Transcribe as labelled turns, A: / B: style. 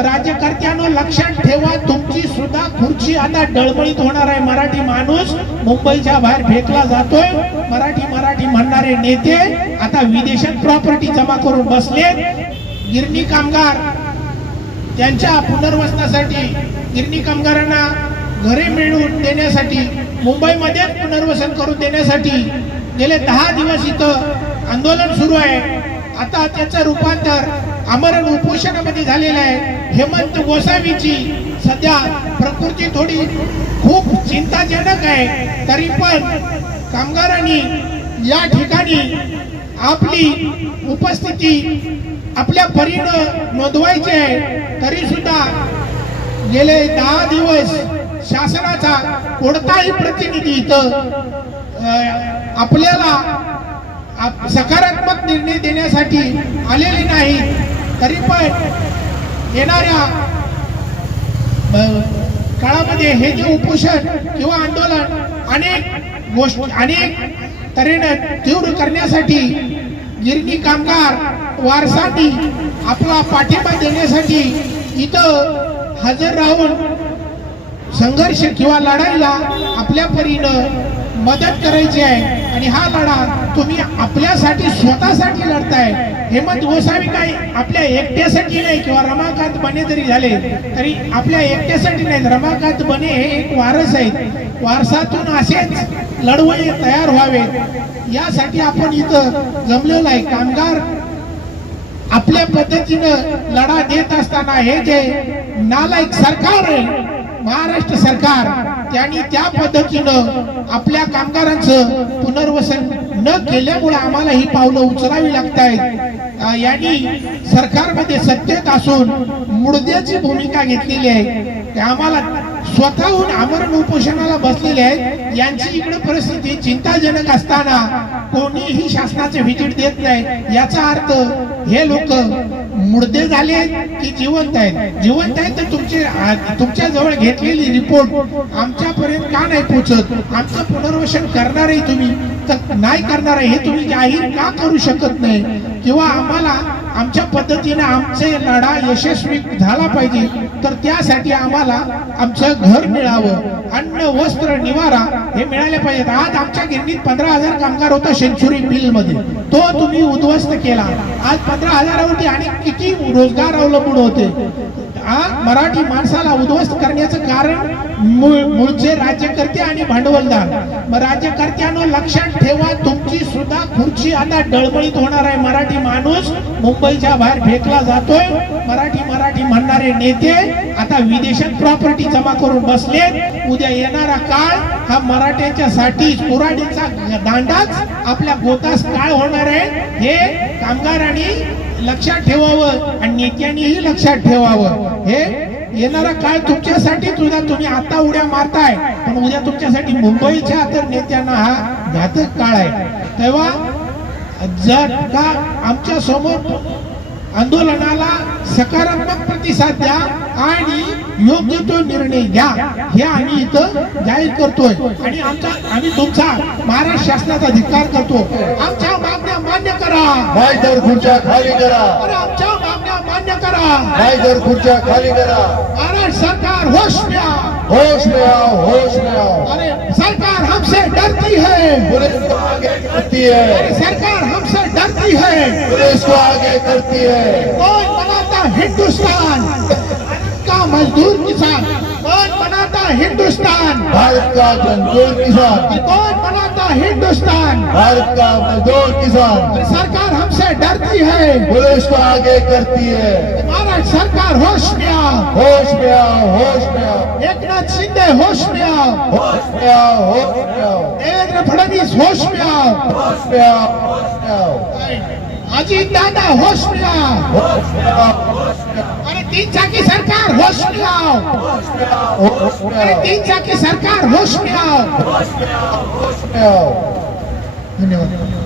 A: मग राज्यकर्त्यानं लक्षात ठेवा तुमची सुद्धा खुर्ची आता डळबळीत होणार आहे. मराठी माणूस मुंबईच्या बाहेर फेकला जातोय. मराठी मराठी म्हणणारे नेते आता विदेशात प्रॉपर्टी जमा करून बसले. गिरणी कामगार त्यांच्या पुनर्वसनासाठी गिरणी कामगारांना घरे मिळवून देण्यासाठी मुंबईमध्ये पुनर्वसन करून देण्यासाठी गेले दहा दिवस इथं आंदोलन सुरू आहे. आता त्याचं रूपांतर आमरण उपोषणामध्ये झालेलं आहे. हेमंत गोसावीची सध्या प्रकृती थोडी खूप चिंताजनक आहे. तरी पण कामगारांनी या ठिकाणी आपली उपस्थिती आपल्या परीनं नोंदवायची आहे. तरी सुद्धा गेले दहा दिवस शासनाचा कोणताही प्रतिनिधी इथं आपल्याला आप- सकारात्मक निर्णय देण्यासाठी आलेले नाही तरी पण येणाऱ्या काळामध्ये हे जे उपोषण किंवा आंदोलन अनेक गोष्टी अनेक तऱ्हेनं तीव्र करण्यासाठी गिरणी कामगार वारसाठी आपला पाठिंबा देण्यासाठी इथं हजर राहून संघर्ष किंवा लढाईला आपल्या परीनं मदत करायची आहे. आणि हा लढा तुम्ही आपल्यासाठी स्वतःसाठी लढताय. हेमंत गोसावी काय आपल्या एकट्यासाठी नाही किंवा रमाकांत बने जरी झाले तरी आपल्या एकट्यासाठी नाही. रमाकांत बने हे एक वारस आहेत. वारसातून असेच लढवई तयार व्हावेत. यासाठी आपण इथं जमलेलो आहे. कामगार आपल्या पद्धतीनं लढा देत असताना हे जे नालायक सरकार आहे महाराष्ट्र सरकार त्यांनी त्या पद्धतीनं आपल्या कामगारांचं पुनर्वसन न केल्यामुळे आम्हाला ही पावलं उचलावी लागत आहेत यांनी सरकारमध्ये सत्तेत असून मुडद्याची भूमिका घेतलेली आहे. ते आम्हाला स्वतःहून आमरण उपोषणाला बसलेले आहेत. यांची इकडे परिस्थिती चिंताजनक असताना कोणीही शासनाचे व्हिजिट देत नाही. याचा अर्थ हे लोक मुडदे झाले की जिवंत आहेत. जिवंत आहेत तर तुमचे तुमच्याजवळ तुमच्या जवळ घेतलेली रिपोर्ट आमच्यापर्यंत का नाही पोहोचत आमचं पुनर्वसन करणार आहे तुम्ही. तर नाही करणार आहे हे तुम्ही जाहीर का करू शकत नाही? किंवा आम्हाला आमच्या पद्धतीने आमचे लढा यशस्वी झाला पाहिजे. तर त्यासाठी आम्हाला आमचं घर मिळावं. अन्न वस्त्र निवारा हे मिळाले पाहिजेत. आज आमच्या गिरणीत पंधरा हजार कामगार होता सेंचुरी मिलमध्ये तो तुम्ही उद्ध्वस्त केला. आज पंधरा हजारावरती आणि किती रोजगार अवलंबून होते. मराठी माणसाला उद्ध्वस्त करण्याचं कारण मूळचे राज्यकर्ते आणि भांडवलदार. मग राज्यकर्त्यानं लक्षात ठेवा तुमची सुद्धा खुर्ची आता डळबळीत होणार आहे. मराठी माणूस मुंबईच्या बाहेर फेकला जातोय. मराठी मराठी म्हणणारे नेते आता विदेशात प्रॉपर्टी जमा करून बसले. उद्या येणारा काळ हा मराठ्यांच्या साठी कुराडीचा दांडाच आपल्या गोतास काळ होणार आहे. हे कामगार आणि लक्षात ठेवावं आणि नेत्यांनीही लक्षात ठेवावं. हे येणारा काळ तुमच्यासाठी सुद्धा तुम्ही आता उड्या मारताय पण उद्या तुमच्यासाठी मुंबईच्या तर नेत्यांना हा घातक काळ आहे. तेव्हा जर का आमच्यासमोर आंदोलनाला सकारात्मक प्रतिसाद द्या आणि योग्य तो निर्णय घ्या हे आम्ही इथं जाहीर करतोय. आणि आमचा आम्ही तुमचा महाराष्ट्र शासनाचा धिक्कार करतो. आमच्या मागण्या मान्य करा.
B: नाहीतर खुर्च्या खाली करा.
A: आमच्या मागण्या मान्य करा.
B: नाहीतर खुर्च्या खाली करा.
A: महाराष्ट्र सरकार होश में आओ.
B: होश में आओ होश में आओ.
A: अरे सरकार हमसे डरती है.
B: पुलिस को आगे करती
A: अरे
B: है
A: सरकार हमसे डरती है.
B: पुलिस को आगे करती है.
A: कौन बनाता हिंदुस्तान का मजदूर किसान। कौन बनाता हिंदुस्तान?
B: भारत का मजदूर किसान?
A: कौन बनाता हिंदुस्तान?
B: भारत का मजदूर किसान?
A: सरकार हमसे डरती है।
B: पुलिस को आगे करती है।
A: महाराष्ट्र सरकार होश में आओ
B: होश में आओ होश में आओ।
A: एक नाथ शिंदे होश में आओ
B: होश में आओ होश में आओ।
A: देवेंद्र फडणवीस होश में आओ
B: होश में आओ होश में आओ।
A: अजीत दादा होश में आओ अरे तीन चाकी सरकार होश में आओ अरे तीन चाकी सरकार होश में
B: होश में आओ
A: धन्यवाद।